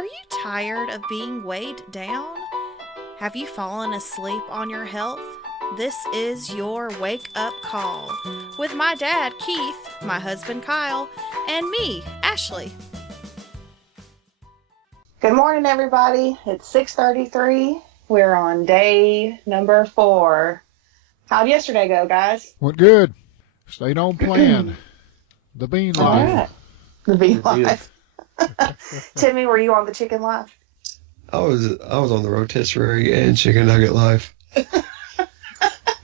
Are you tired of being weighed down? Have you fallen asleep on your health? This is your wake up call with my dad, Keith, my husband, Kyle, and me, Ashley. Good morning, everybody. It's 6:33. We're on day number 4. How'd yesterday go, guys? Went good. Stayed on plan. The bean All life. right. The bean life. Timmy, were you on the chicken life? I was on the rotisserie and chicken nugget life.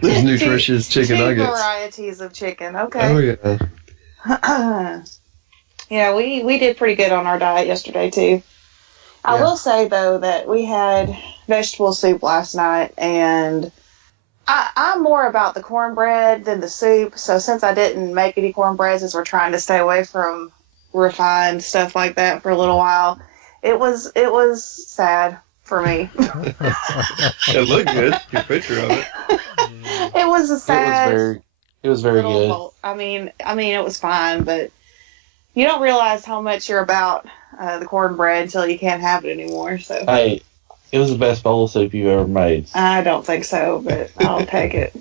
Those nutritious chicken two nuggets. Varieties of chicken. Okay. Oh yeah. Yeah, we did pretty good on our diet yesterday too. I will say though that we had vegetable soup last night, and I'm more about the cornbread than the soup. So since I didn't make any cornbreads, as we're trying to stay away from refined stuff like that for a little while, it was sad for me. It looked good. Your picture of it. It was a sad. It was very good. Bowl. I mean, it was fine, but you don't realize how much you're about the cornbread until you can't have it anymore. So. Hey, it was the best bowl of soup you've ever made. I don't think so, but I'll take it.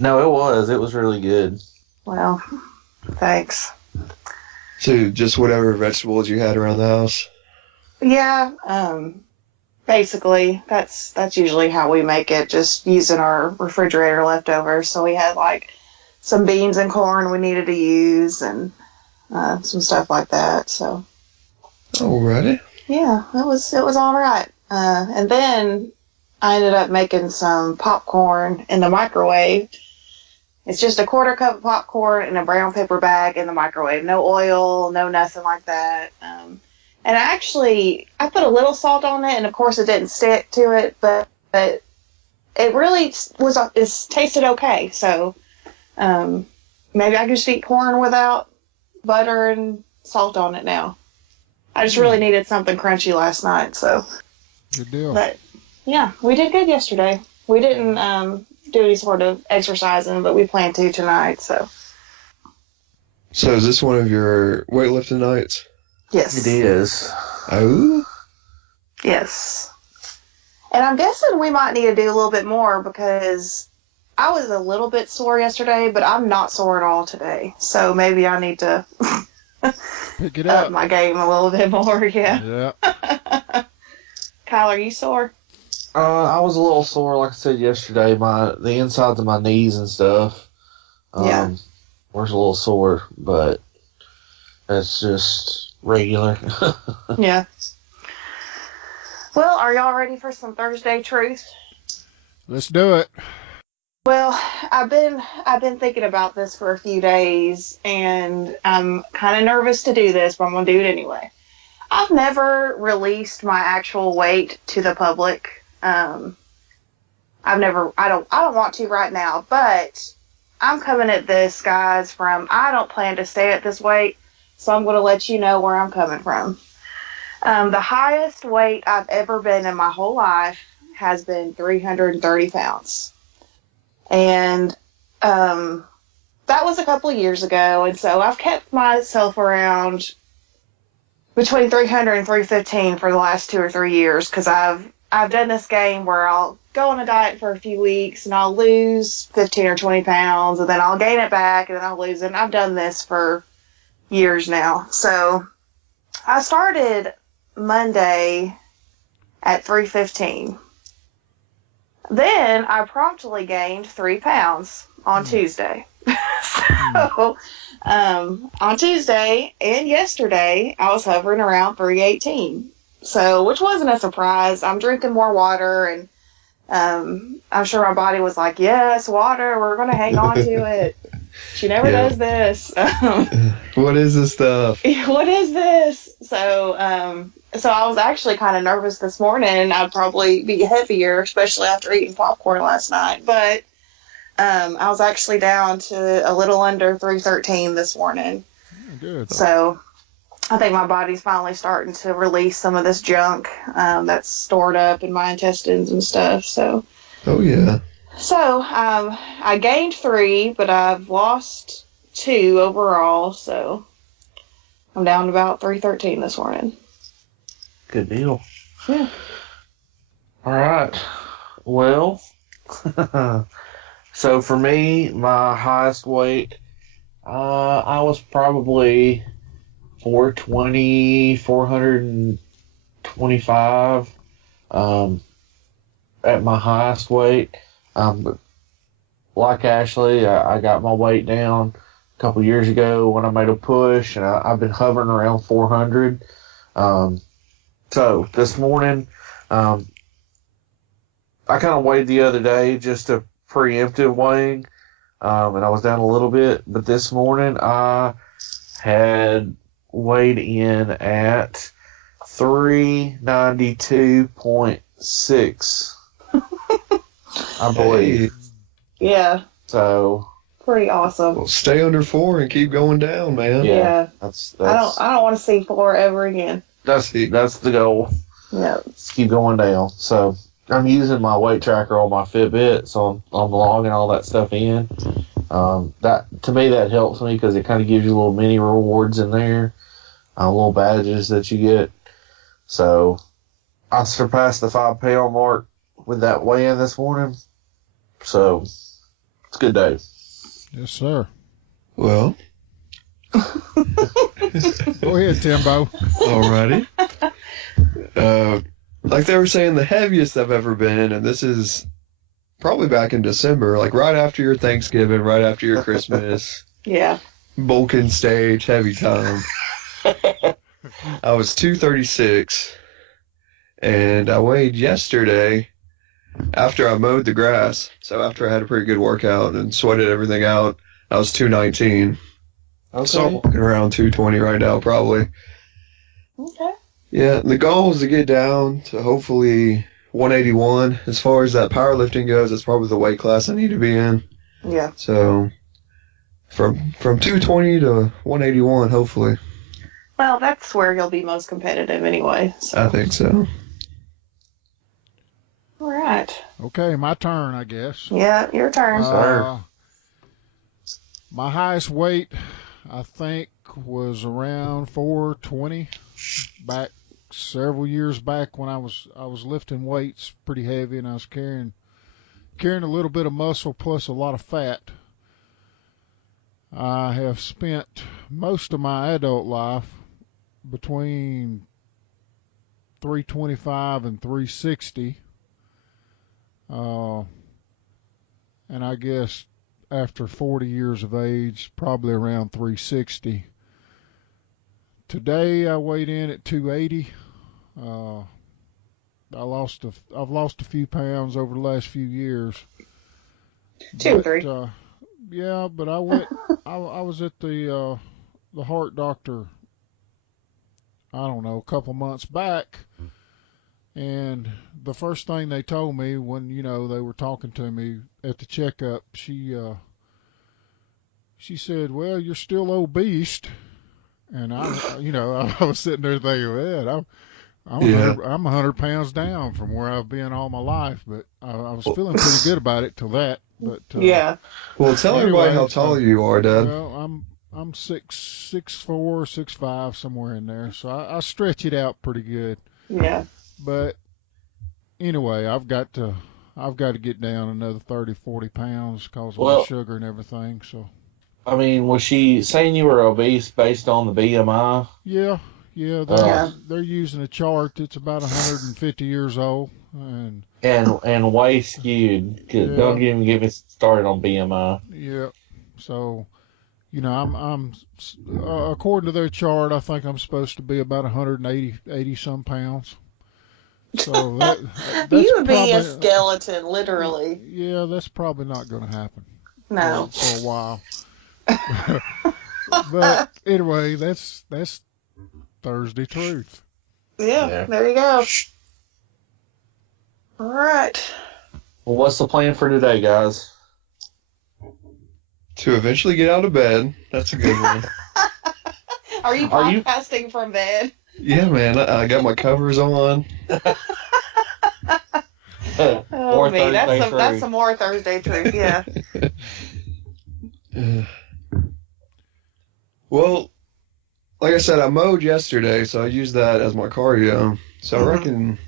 No, it was. It was really good. Well, thanks. So just whatever vegetables you had around the house? Yeah, basically, that's usually how we make it, just using our refrigerator leftovers. So we had like some beans and corn we needed to use and some stuff like that. So. Alrighty. Yeah, it was all right. And then I ended up making some popcorn in the microwave. It's just a 1/4 cup of popcorn in a brown paper bag in the microwave. No oil, no nothing like that. And I put a little salt on it, and of course it didn't stick to it, but it really it tasted okay. So maybe I can just eat corn without butter and salt on it now. I just really needed something crunchy last night, so. Good deal. But yeah, we did good yesterday. We didn't do any sort of exercising, but we plan to tonight. So is this one of your weightlifting nights? yes, It is. Oh. yes. And I'm guessing we might need to do a little bit more because I was a little bit sore yesterday, but I'm not sore at all today. So maybe I need to Pick it up. my game a little bit more. Yeah. Yeah. Kyle, are you sore? I was a little sore, like I said yesterday. The insides of my knees and stuff. Yeah. Was a little sore, but that's just regular. Yeah. Well, are y'all ready for some Thursday truth? Let's do it. Well, I've been thinking about this for a few days, and I'm kind of nervous to do this, but I'm gonna do it anyway. I've never released my actual weight to the public. I don't want to right now, but I'm coming at this, guys, I don't plan to stay at this weight, so I'm going to let you know where I'm coming from. The highest weight I've ever been in my whole life has been 330 pounds. And that was a couple of years ago, and so I've kept myself around between 300 and 315 for the last 2 or 3 years because I've done this game where I'll go on a diet for a few weeks and I'll lose 15 or 20 pounds and then I'll gain it back and then I'll lose it. And I've done this for years now. So I started Monday at 315. Then I promptly gained 3 pounds on Tuesday. So on Tuesday and yesterday, I was hovering around 318. So, which wasn't a surprise. I'm drinking more water, and I'm sure my body was like, yes, water, we're going to hang on to it. She never does this. What is this stuff? What is this? So I was actually kind of nervous this morning. I'd probably be heavier, especially after eating popcorn last night. But I was actually down to a little under 313 this morning. Good. So I think my body's finally starting to release some of this junk that's stored up in my intestines and stuff. So. Oh, yeah. So I gained 3, but I've lost 2 overall. So I'm down to about 313 this morning. Good deal. Yeah. All right. Well, so for me, my highest weight, I was probably 420, 425 at my highest weight. But like Ashley, I got my weight down a couple years ago when I made a push, and I've been hovering around 400. So this morning, I kind of weighed the other day, just a preemptive weighing, and I was down a little bit. But this morning, I had weighed in at 392.6, I believe. Yeah. So Pretty awesome. Well, stay under 4 and keep going down, man. Yeah. that's I don't want to see 4 ever again. that's the goal. No. Just keep going down. So I'm using my weight tracker on my Fitbit, so I'm logging all that stuff in. That to me that helps me because it kind of gives you little mini rewards in there, little badges that you get. So I surpassed the 5-pound mark with that weigh-in this morning. So it's a good day. Yes, sir. Well, Go ahead, Timbo. alrighty. Like they were saying, the heaviest I've ever been, and this is probably back in December, like right after your Thanksgiving, right after your Christmas, Yeah. bulking stage, heavy time. I was 236, and I weighed yesterday after I mowed the grass. So after I had a pretty good workout and sweated everything out, I was 219. Okay. So I'm walking around 220 right now, probably. Okay. Yeah, the goal is to get down to hopefully 181. As far as that powerlifting goes, that's probably the weight class I need to be in. Yeah. So from 220 to 181, hopefully. Well, that's where you'll be most competitive anyway. So. I think so. All right. Okay, my turn, I guess. Yeah, your turn. My highest weight, I think, was around 420 back several years back when I was lifting weights pretty heavy, and I was carrying a little bit of muscle plus a lot of fat. I have spent most of my adult life between 325 and 360. And I guess after 40 years of age, probably around 360. Today I weighed in at 280. I've lost a few pounds over the last few years. 2 or 3. Yeah, but I went. I was at the heart doctor. I don't know, a couple months back, and the first thing they told me when they were talking to me at the checkup, she said, "Well, you're still obese," and I was sitting there thinking, "Man, I'm 100 pounds down from where I've been all my life," but I was feeling pretty good about it till that. But Yeah. Well, tell everybody how anyway, tall you are, Dad. Well, I'm 6'4", 6'5", somewhere in there, so I stretch it out pretty good. Yeah. But anyway, I've got to get down another 30, 40 pounds because of my sugar and everything. So I mean, was she saying you were obese based on the BMI? yeah, they're using a chart that's about 150 years old, and way skewed. Don't even get me started on BMI. yeah, so I'm according to their chart, I think I'm supposed to be about 180 some pounds. So that's you would be probably a skeleton, literally. Yeah, that's probably not going to happen. No. For a while. But anyway, that's Thursday Truth. Yeah, there you go. All right. Well, what's the plan for today, guys? To eventually get out of bed. That's a good one. Are you podcasting from bed? Yeah, man. I got my covers on. Oh, me. That's some more Thursday Truth, yeah. Well, like I said, I mowed yesterday, so I used that as my cardio. So I reckon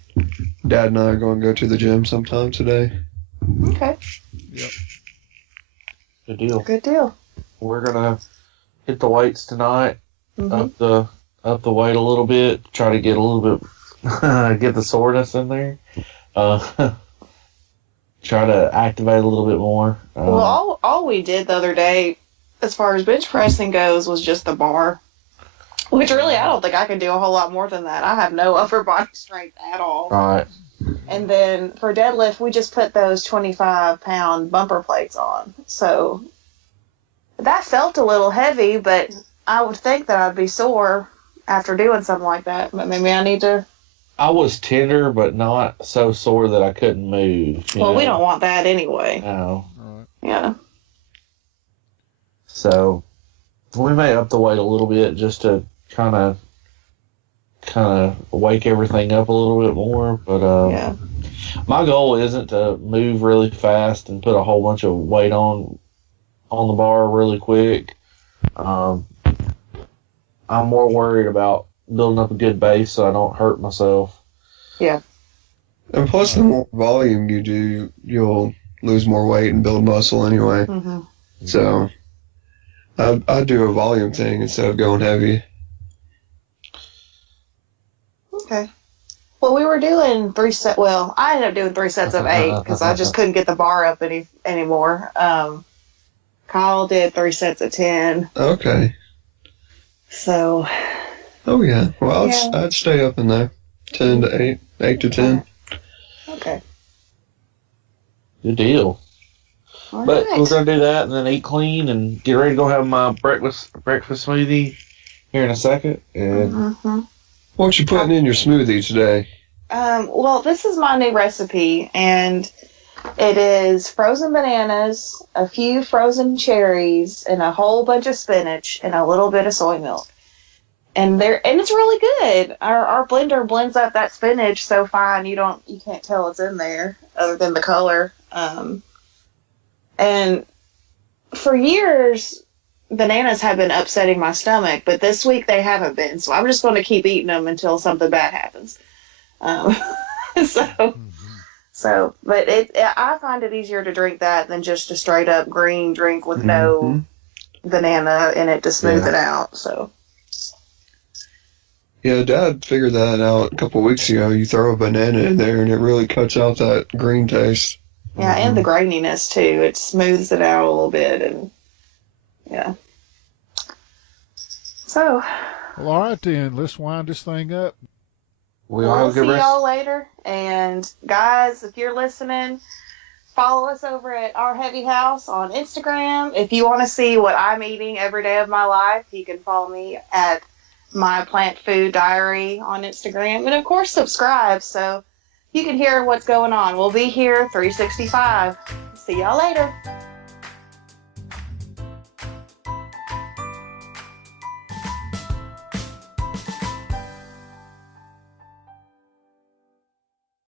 Dad and I are going to go to the gym sometime today. Okay. Yep. Good deal. Good deal. We're gonna hit the weights tonight. Mhm. Up the weight a little bit. Try to get a little bit get the soreness in there. Try to activate a little bit more. Well, all we did the other day, as far as bench pressing goes, was just the bar. Which really, I don't think I can do a whole lot more than that. I have no upper body strength at all. Right. And then for deadlift, we just put those 25-pound bumper plates on. So that felt a little heavy, but I would think that I'd be sore after doing something like that. But maybe I need to. I was tender, but not so sore that I couldn't move. Well, we don't want that anyway. No. Right. Yeah. So we may up the weight a little bit just to kind of wake everything up a little bit more. But Yeah. my goal isn't to move really fast and put a whole bunch of weight on the bar really quick. I'm more worried about building up a good base so I don't hurt myself. Yeah. And plus, the more volume you do, you'll lose more weight and build muscle anyway. Mm-hmm. So I do a volume thing instead of going heavy. Okay. Well, we were doing 3 sets. Well, I ended up doing 3 sets of 8 because I just couldn't get the bar up anymore. Kyle did 3 sets of 10. Okay. So. Oh yeah. Well, Yeah. I'd stay up in there, 10 to 8, 8 to 10. Okay. Good deal. All But right. we're going to do that and then eat clean and get ready to go have my breakfast smoothie here in a second. And Mm-hmm. What you putting in your smoothie today? Well, this is my new recipe, and it is frozen bananas, a few frozen cherries, and a whole bunch of spinach, and a little bit of soy milk. And it's really good. Our blender blends up that spinach so fine you can't tell it's in there other than the color. And for years, bananas have been upsetting my stomach, but this week they haven't been. So I'm just going to keep eating them until something bad happens. But I find it easier to drink that than just a straight up green drink with no banana in it to smooth it out. So. Yeah, Dad figured that out a couple of weeks ago. You throw a banana in there, and it really cuts out that green taste. Yeah, and the graininess too. It smooths it out a little bit, and yeah. So. Well, all right then. Let's wind this thing up. We'll see y'all later. And guys, if you're listening, follow us over at Our Heavy House on Instagram. If you want to see what I'm eating every day of my life, you can follow me at My Plant Food Diary on Instagram. And of course, subscribe so you can hear what's going on. We'll be here 365. See y'all later.